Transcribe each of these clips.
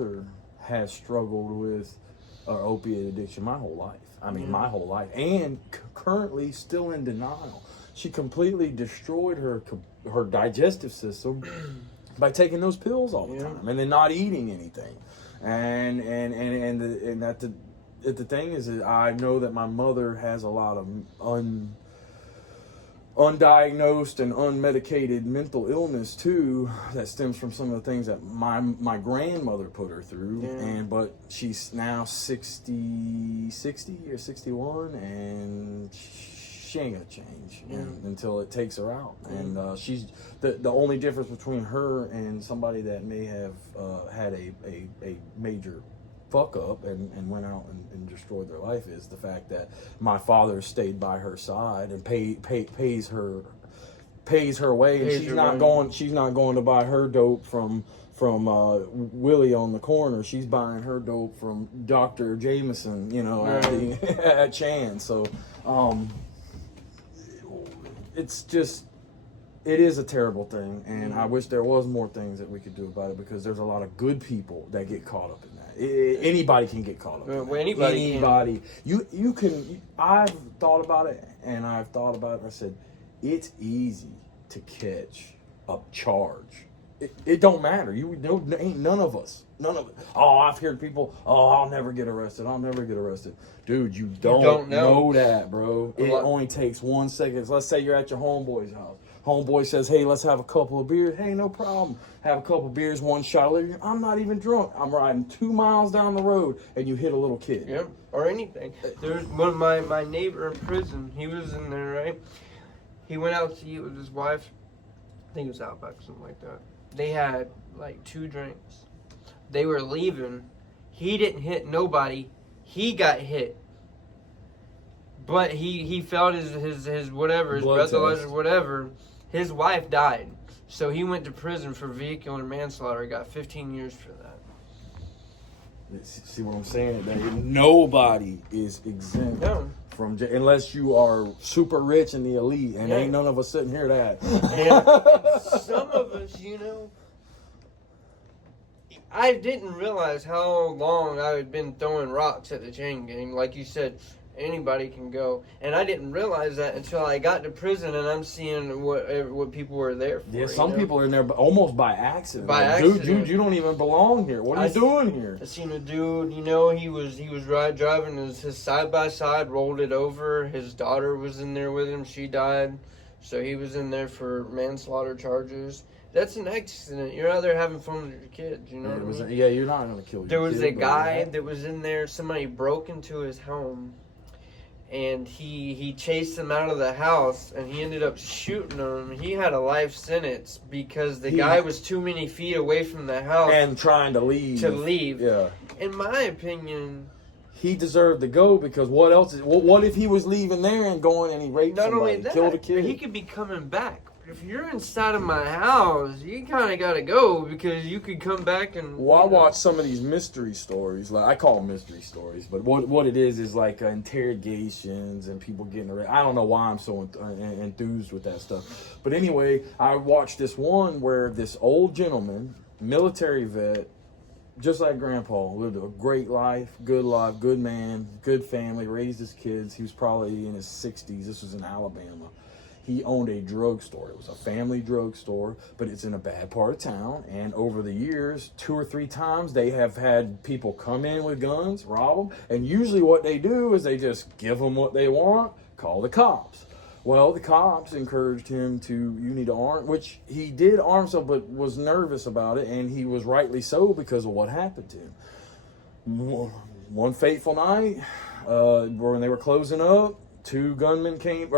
mother has struggled with opiate addiction my whole life. I mean, my whole life, and currently still in denial. She completely destroyed her digestive system by taking those pills all the time, and then not eating anything. The thing is I know that my mother has a lot of undiagnosed and unmedicated mental illness too, that stems from some of the things that my grandmother put her through. But she's now 60 or 61, and she ain't gonna change until it takes her out. And she's the only difference between her and somebody that may have had a major fuck up and went out and destroyed their life is the fact that my father stayed by her side and pays her way, and she's not going to buy her dope from Willie on the corner. She's buying her dope from Dr. Jameson, at Chan. So it is a terrible thing, and I wish there was more things that we could do about it, because there's a lot of good people that get caught up in that. Anybody can get caught up in that. Anybody. You can. I've thought about it, and I said, it's easy to catch a charge. It don't matter. Ain't none of us. Oh, I've heard people, I'll never get arrested. Dude, you don't know that, bro. It only takes 1 second. Let's say you're at your homeboy's house. Homeboy says, hey, let's have a couple of beers. Hey, no problem. Have a couple of beers, one shot. I'm not even drunk. I'm riding 2 miles down the road, and you hit a little kid. Yeah, or anything. There's one of my neighbor in prison. He was in there, right? He went out to eat with his wife. I think it was Outback, something like that. They had like 2 drinks. They were leaving. He didn't hit nobody. He got hit. But he felt his whatever, his breathalyzer, whatever. His wife died. So he went to prison for vehicular manslaughter. Got 15 years for that. See what I'm saying? That nobody is exempt from unless you are super rich and the elite, and ain't none of us sitting here that. And some of us, I didn't realize how long I had been throwing rocks at the chain gang. Like you said, anybody can go, and I didn't realize that until I got to prison, and I'm seeing what people were there for. Yeah, some people are in there almost by accident. Dude, you don't even belong here. What are you doing here? I seen a dude. He was driving his side by side, rolled it over. His daughter was in there with him. She died, so he was in there for manslaughter charges. That's an accident. You're out there having fun with your kids. You know what I mean? Yeah, you're not gonna kill your kid. There was a guy that was in there. Somebody broke into his home. And he chased him out of the house, and he ended up shooting him. He had a life sentence because the guy was too many feet away from the house. And trying to leave. Yeah. In my opinion, he deserved to go, because what else? What if he was leaving there and going and he raped somebody, killed a kid? He could be coming back. If you're inside of my house, you kind of got to go, because you could come back and... Well, I watch some of these mystery stories. Like, I call them mystery stories, but what it is like interrogations and people getting arrested. I don't know why I'm so enthused with that stuff. But anyway, I watched this one where this old gentleman, military vet, just like Grandpa, lived a great life, good man, good family, raised his kids. He was probably in his 60s. This was in Alabama. He owned a drugstore. It was a family drugstore, but it's in a bad part of town. And over the years, 2 or 3 times, they have had people come in with guns, rob them. And usually what they do is they just give them what they want, call the cops. Well, the cops encouraged him you need to arm, which he did arm himself, but was nervous about it. And he was rightly so, because of what happened to him. One fateful night, when they were closing up, 3 gunmen came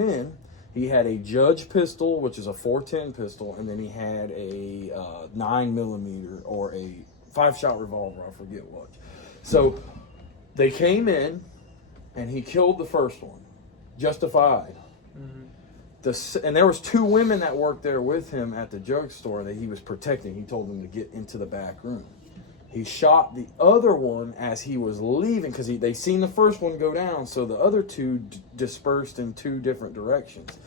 in. He had a Judge pistol, which is a 410 pistol, and then he had a 9mm or a 5-shot revolver, I forget what. So they came in, and he killed the first one, justified. Mm-hmm. And there was 2 women that worked there with him at the drugstore that he was protecting. He told them to get into the back room. He shot the other one as he was leaving, because they seen the first one go down, so the other 2 dispersed in 2 different directions.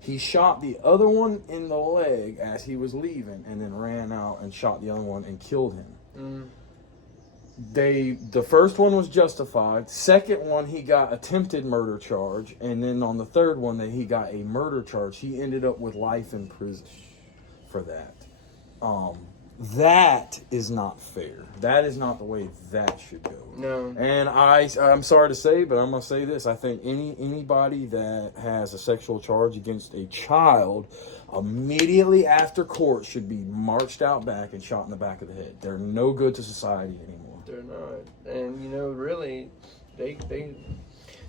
He shot the other one in the leg as he was leaving, and then ran out and shot the other one and killed him. The first one was justified. Second one, he got attempted murder charge, and then on the third one, that he got a murder charge. He ended up with life in prison for that. That is not fair. That is not the way that should go. No. And I'm sorry to say, but I'm gonna say this: I think anybody that has a sexual charge against a child, immediately after court, should be marched out back and shot in the back of the head. They're no good to society anymore. They're not. And, you know, really,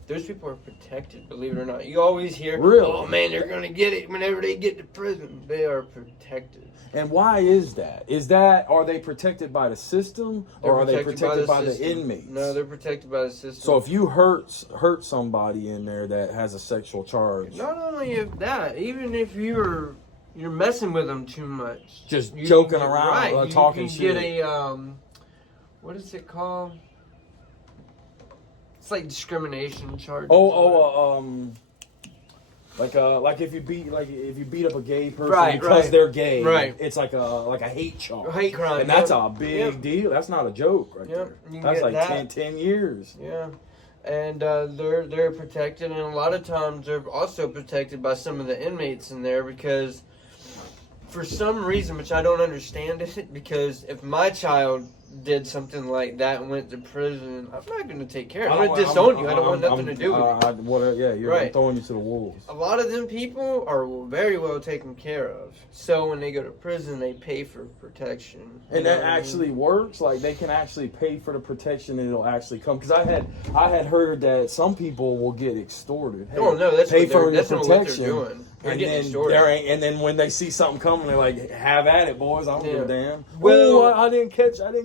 those people are protected, believe it or not. You always hear, Really? oh, man, they're going to get it whenever they get to prison. They are protected. And why is that? Are they protected by the system, or are they protected by the inmates? No, they're protected by the system. So if you hurt somebody in there that has a sexual charge, not only if that, even if you're messing with them too much, just joking around, right, talking you shit. Get a what is it called? It's like discrimination charges. Like if you beat up a gay person Right, because right. they're gay, Right. It's like a hate charge. A hate crime, and that's yeah. a big deal. That's not a joke, right Yep, you there. can That's get like that. 10 years. Yeah, and they're protected, and a lot of times they're also protected by some of the inmates in there because, for some reason, which I don't understand it, because if my child did something like that and went to prison, I'm not going to take care of it. I'm going to disown you. I don't want nothing to do with it. I'm Right. throwing you to the wolves. A lot of them people are very well taken care of. So when they go to prison, they pay for protection. And that actually works. Like they can actually pay for the protection, and it'll actually come. Because I had heard that some people will get extorted. Hey, Oh no, that's pay what for they're, the that's not what protection. they're doing. They're And getting then extorted. and then when they see something coming, they're like, "Have at it, boys! I don't give a damn." Well, I didn't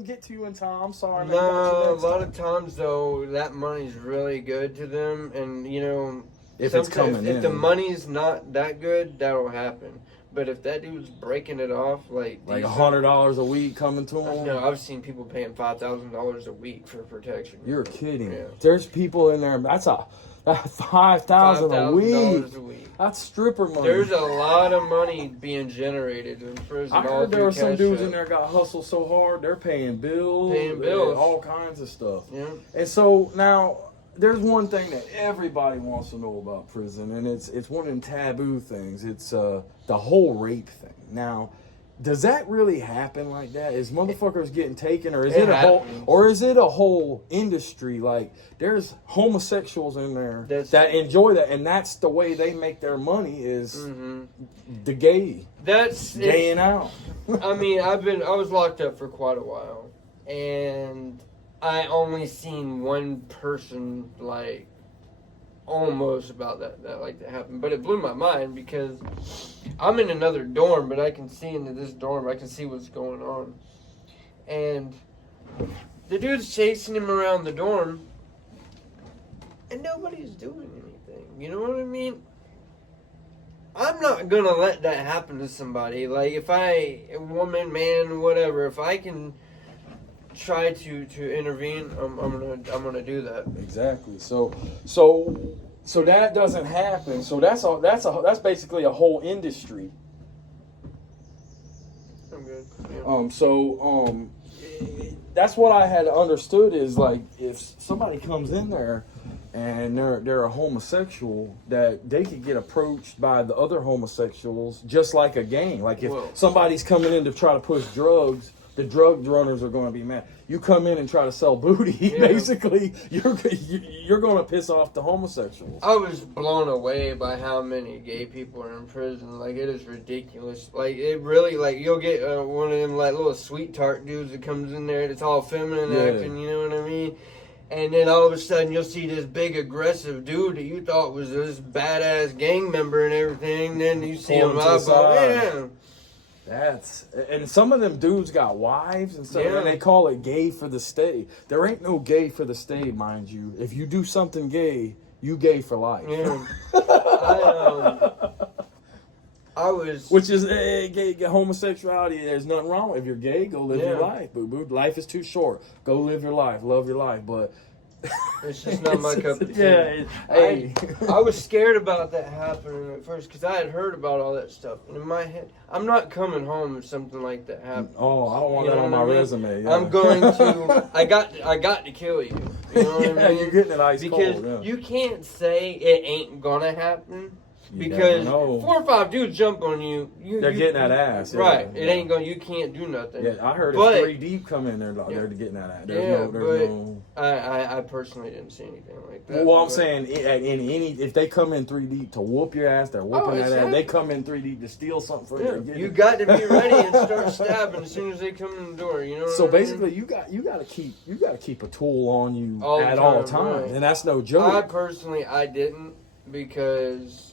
get to you in time. I'm sorry. Man. No, a lot of times though, that money's really good to them, and you know, If it's coming if in, the money's not that good, that'll happen. But if that dude's breaking it off, like $100 a week coming to them. No, I've seen people paying $5,000 a week for protection. You're kidding. Yeah. There's people in there. That's $5,000 a $5,000 a week. week. That's stripper money. There's a lot of money being generated in prison. I heard there through were some Cash dudes App. in there got hustled so hard they're paying bills, Paying bills. and all kinds of stuff. Yeah. And so now there's one thing that everybody wants to know about prison, and it's one of them taboo things. It's the whole rape thing. Now, does that really happen like that? Is motherfuckers getting taken, or is it a whole industry? Like there's homosexuals in there that enjoy that, and that's the way they make their money is the gay. That's Gaying out. I mean, I was locked up for quite a while, and I only seen one person like almost about that happened, but it blew my mind because I'm in another dorm, but I can see into this dorm. I can see what's going on, and the dude's chasing him around the dorm, and nobody's doing anything. You know what I mean? I'm not gonna let that happen to somebody. Like if a woman, man, whatever, if I can try to intervene, I'm gonna do that. Exactly. So that doesn't happen. So that's basically a whole industry. I'm good. Yeah. That's what I had understood is like if somebody comes in there and they're a homosexual, that they could get approached by the other homosexuals just like a gang. Like if somebody's coming in to try to push drugs, the drug runners are going to be mad. You come in and try to sell booty, basically, you're going to piss off the homosexuals. I was blown away by how many gay people are in prison. Like, it is ridiculous. Like, it really, like, you'll get one of them, like, little sweet tart dudes that comes in there that's all feminine acting, you know what I mean? And then all of a sudden you'll see this big aggressive dude that you thought was this badass gang member and everything. Then you see him up, man. And some of them dudes got wives and stuff, and they call it gay for the stay. There ain't no gay for the stay, mind you. If you do something gay, you gay for life. Yeah. Which is gay homosexuality. There's nothing wrong. If you're gay, go live your life. Boo boo. Life is too short. Go live your life. Love your life. But It's just not my cup of tea. Yeah, hey. I was scared about that happening at first because I had heard about all that stuff. And in my head, I'm not coming home if something like that happens. Oh, I don't want You that know on my what I mean? resume. Yeah. I'm going to. I got to kill you. You know what Yeah, I mean? you're getting it ice Because cold. Yeah. you can't say it ain't gonna happen. You Because never know. 4 or 5 dudes jump on you. They're getting that ass. Yeah, Right. yeah. It ain't going. You can't do nothing. Yeah, I heard But- it's 3 deep come in there. They're getting that ass. There's no. I personally didn't see anything like that. Well, I'm but- saying if they come in 3 deep to whoop your ass, they're whooping that ass. exactly. They come in 3 deep to steal something from Yeah, you. you got to be ready and start stabbing as soon as they come in the door. You know. So what I mean? basically, you got to keep a tool on you All the at all time, times, right. and that's no I joke. personally didn't because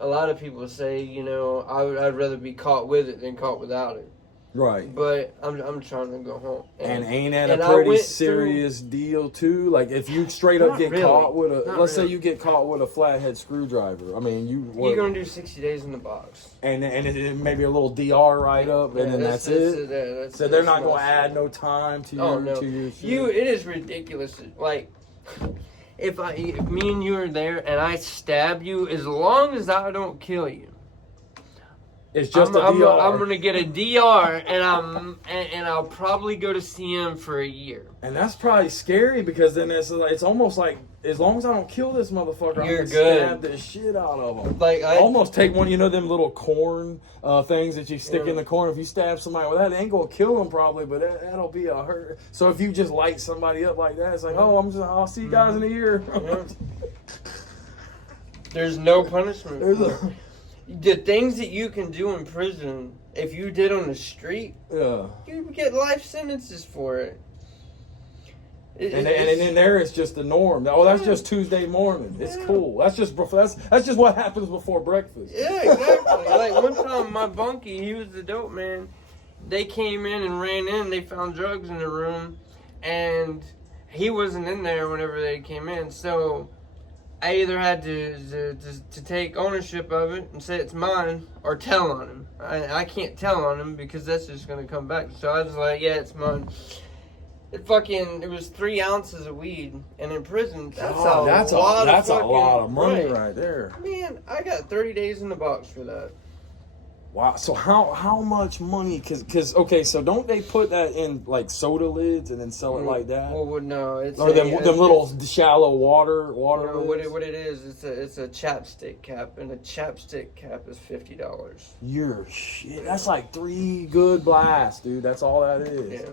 a lot of people say I'd rather be caught with it than caught without it. Right. But I'm trying to go home. And ain't that and a I pretty went serious deal too? Like if you straight up Not get really. caught with a, Not let's say really. you get caught with a flathead screwdriver. I mean, You're gonna do 60 days in the box. and it maybe a little DR write up, and then that's it. That's So it. they're That's not going to small add stuff. no time to your Oh no, to your shit. it is ridiculous. Like, if me and you are there and I stab you, as long as I don't kill you, It's just I'm a DR. I'm gonna get a DR, and I'll probably go to CM for a year. And that's probably scary because then it's almost like as long as I don't kill this motherfucker, I'm You're gonna good. stab the shit out of him. Like Almost take one, them little corn things that you stick in the corn. If you stab somebody with that, it ain't gonna kill them probably, but that'll be a hurt. So if you just light somebody up like that, it's like, oh, I'll see you guys in a year. Yeah. There's no punishment. The things that you can do in prison, if you did on the street, Yeah. you get life sentences for it. And then there it's just the norm. Oh, that's just Tuesday morning. It's cool. That's just what happens before breakfast. Yeah, exactly. Like one time, my bunkie, he was the dope man. They came in and ran in. They found drugs in the room, and he wasn't in there whenever they came in. So I either had to take ownership of it and say it's mine, or tell on him. I can't tell on him because that's just gonna come back. So I was like, yeah, it's mine. It was 3 ounces of weed, and in prison, that's a lot of money right there. Man, I got 30 days in the box for that. Wow. So how much money? Cause okay. So don't they put that in like soda lids and then sell it like that? Well, no, it's Or them little shallow water No, lids? what it is, it's a chapstick cap, and a chapstick cap is $50. You're shit. That's like 3 good blasts, dude. That's all that is. Yeah.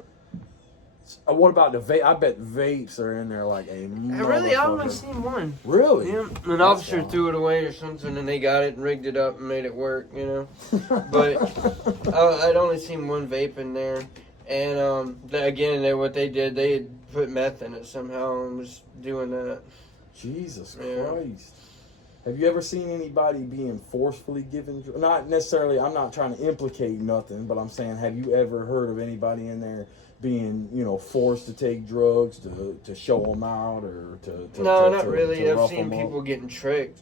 What about the vape? I bet vapes are in there like a Really, I've only motherfucker. seen one. Really? Yeah, an officer threw it away or something, and they got it and rigged it up and made it work, But I'd only seen one vape in there, and what they did, they had put meth in it somehow and was doing that. Jesus Yeah. Christ. Have you ever seen anybody being forcefully given? Not necessarily, I'm not trying to implicate nothing, but I'm saying, have you ever heard of anybody in there being, forced to take drugs to show them out or to No, to, not to, really. to I've rough seen 'em up? people getting tricked.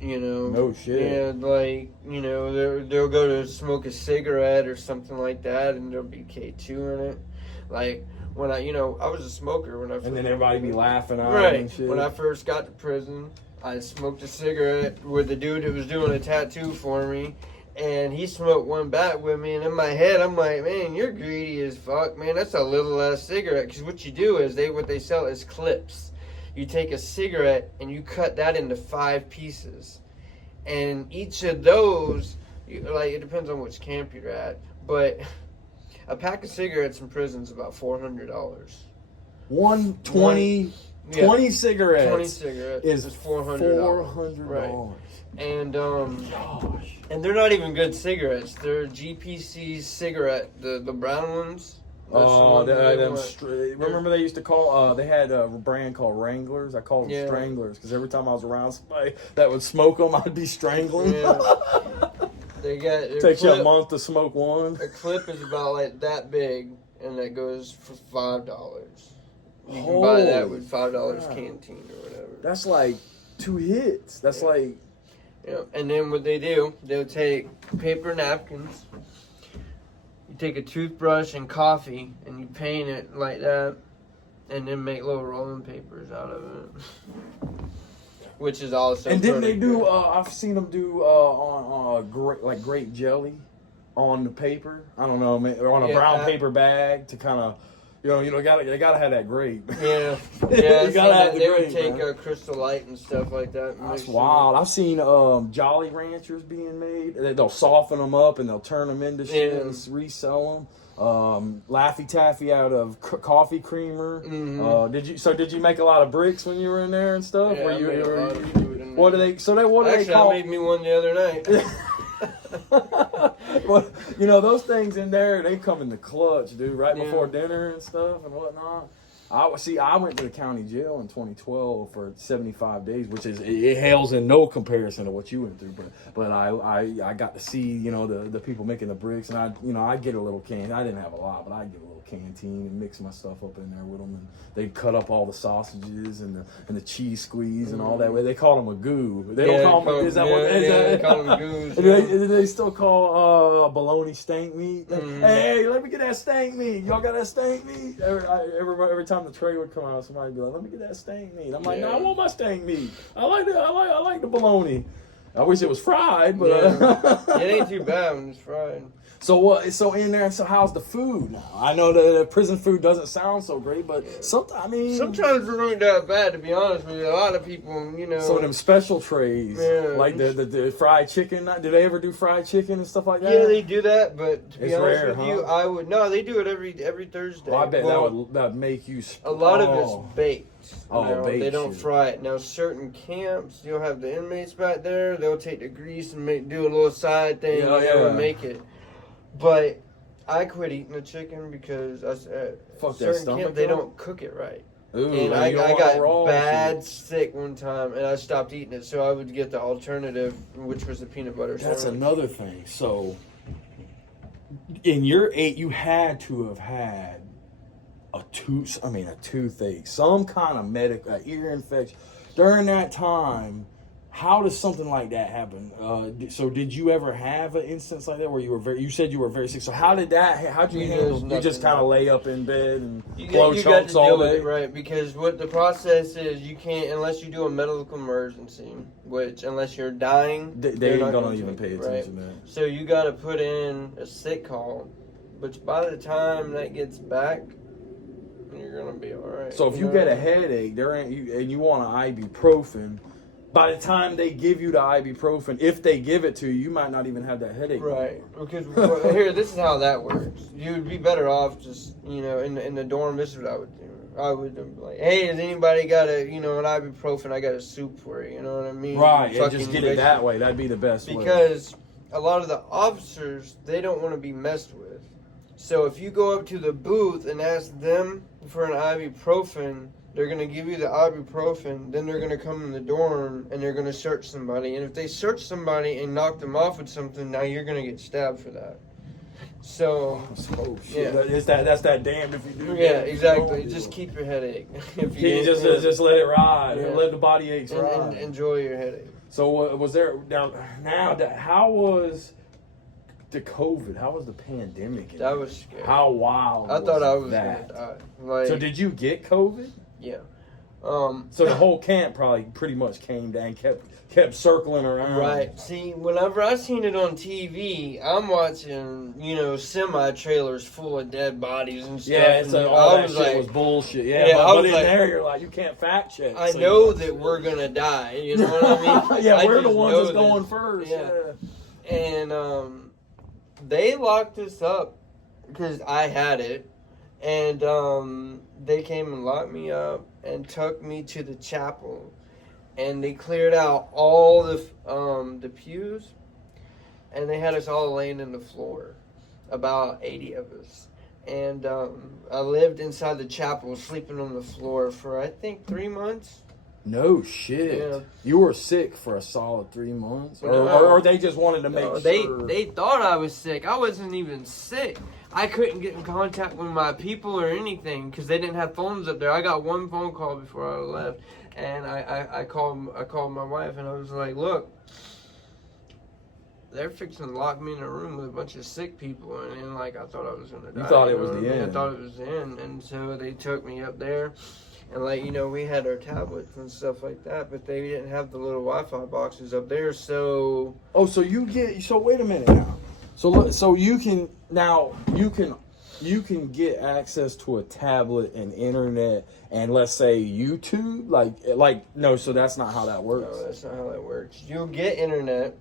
No shit. Yeah, like, they'll go to smoke a cigarette or something like that, and there'll be K2 in it. Like, when I was a smoker when I first. And then everybody be laughing at 'em Right. and shit. When I first got to prison, I smoked a cigarette with the dude that was doing a tattoo for me. And he smoked one back with me, and in my head, I'm like, man, you're greedy as fuck, man. That's a little ass cigarette. Because what you do is what they sell is clips. You take a cigarette and you cut that into 5 pieces, and each of those, it depends on which camp you're at, but a pack of cigarettes in prison is about $400. 20 cigarettes. 20 cigarettes is $400. $400. Right. And Gosh. and they're not even good cigarettes. They're GPC cigarette, the brown ones. That's the Oh, ones they want. remember they used to call, they had a brand called Wranglers. I called them Yeah. Stranglers because every time I was around somebody that would smoke them, I'd be strangling. Yeah. They got Takes you a month to smoke one. A clip is about like that big, and that goes for $5. You can buy that with $5 God. canteen or whatever. That's like 2 hits. That's like, And then what they do, they'll take paper napkins. You take a toothbrush and coffee, and you paint it like that. and then make little rolling papers out of it, which is also. And didn't they pretty do? good. I've seen them do on grape jelly on the paper. I don't know, or on a brown paper bag to kind of, they gotta have that grape. Yeah, You gotta have the they grape, would take man. Crystal Light and stuff like that. and That's mix it. wild. I've seen Jolly Ranchers being made. They'll soften them up and they'll turn them into shit and resell them. Laffy Taffy out of coffee creamer. Mm-hmm. Did you make a lot of bricks when you were in there and stuff? Yeah, I made a lot of food in What do there. they? So they what do Actually, they call? I made me one the other night. Well, those things in there, they come in the clutch, dude. Right before dinner and stuff and whatnot. I went to the county jail in 2012 for 75 days, which is it hails in no comparison to what you went through. But I got to see the people making the bricks, and I get a little can. I didn't have a lot, but I get a little canteen and mix my stuff up in there with them, and they cut up all the sausages and the cheese squeeze and all that. They call them a goo. They don't call them. Is that what? They call them goos. They still call bologna stank meat. Hey, let me get that stank meat. Y'all got that stank meat? Every time the tray would come out, somebody would be like, "Let me get that stank meat." I'm like, "No, I want my stank meat. I like the bologna. I wish it was fried, but it ain't too bad when it's fried." So in there. So how's the food? I know the prison food doesn't sound so great, but sometimes it ain't that bad, to be honest with you. A lot of people, So them special trays, like the fried chicken. Do they ever do fried chicken and stuff like that? Yeah, they do that, but to be It's honest rare, with you, huh? I would no. They do it every Thursday. Well, I bet that would make you. A lot of it's baked. Baked. They don't shit. fry it. Now, certain camps, you'll have the inmates back there. They'll take the grease and do a little side thing, and make it. But I quit eating the chicken because certain camp they don't cook it right. Ooh, and I got bad sick one time, and I stopped eating it. So I would get the alternative, which was the peanut butter That's sandwich. another thing. So in your 8, you had to have had a toothache, some kind of ear infection during that time. How does something like that happen? So did you ever have an instance like that where you said you were very sick? So how'd you handle? You just kind of lay up in bed and blow chunks all day, right? Because what the process is, you can't unless you do a medical emergency, which unless you're dying, they ain't gonna even pay attention to that. So you got to put in a sick call, which by the time that gets back, you're gonna be all right. So if you get a headache, and you want an ibuprofen. By the time they give you the ibuprofen, if they give it to you, you might not even have that headache. Right. Because here, this is how that works. You would be better off just, in the dorm. This is what I would do. I would be like, hey, has anybody got an ibuprofen? I got a soup for you. You know what I mean? Right. And just get it that way. That'd be the best way. Because a lot of the officers, they don't want to be messed with. So if you go up to the booth and ask them for an ibuprofen, they're going to give you the ibuprofen, then they're going to come in the dorm and they're going to search somebody. And if they search somebody and knock them off with something, now you're going to get stabbed for that. So, shit. Yeah. That's that damned if you do. Yeah, exactly. Just keep your headache. If you just let it ride. Yeah. Let the body aches ride. And enjoy your headache. So was there, how was the COVID? How was the pandemic? That was scary. How wild I thought I was that? going to die. So did you get COVID? Yeah. So the whole camp probably pretty much came down, kept circling around. Right. See, whenever I seen it on TV, I'm watching, semi-trailers full of dead bodies and stuff. Yeah, so all that shit was bullshit. Yeah, but in there, you're like, you can't fact check. I know that we're going to die. You know what I mean? Yeah, we're the ones that's going first. Yeah. And they locked us up because I had it. And they came and locked me up and took me to the chapel, and they cleared out all the pews, and they had us all laying in the floor, about 80 of us. And I lived inside the chapel, sleeping on the floor for I think 3 months. No shit. Yeah. You were sick for a solid 3 months, or they just wanted to make sure. They thought I was sick. I wasn't even sick. I couldn't get in contact with my people or anything because they didn't have phones up there. I got one phone call before I left, and I called my wife and I was like, "Look, they're fixing to lock me in a room with a bunch of sick people, and then like I thought I was gonna die. You thought it know was what the I mean? end. I thought it was the end, and so they took me up there, and like we had our tablets and stuff like that, but they didn't have the little Wi-Fi boxes up there, so. Oh, so wait a minute now. So you can get access to a tablet and internet and let's say YouTube, no. So that's not how that works. No, that's not how that works. You'll get internet.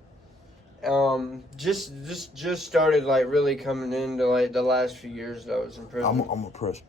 Just started like really coming into like the last few years that I was in prison. I'm gonna press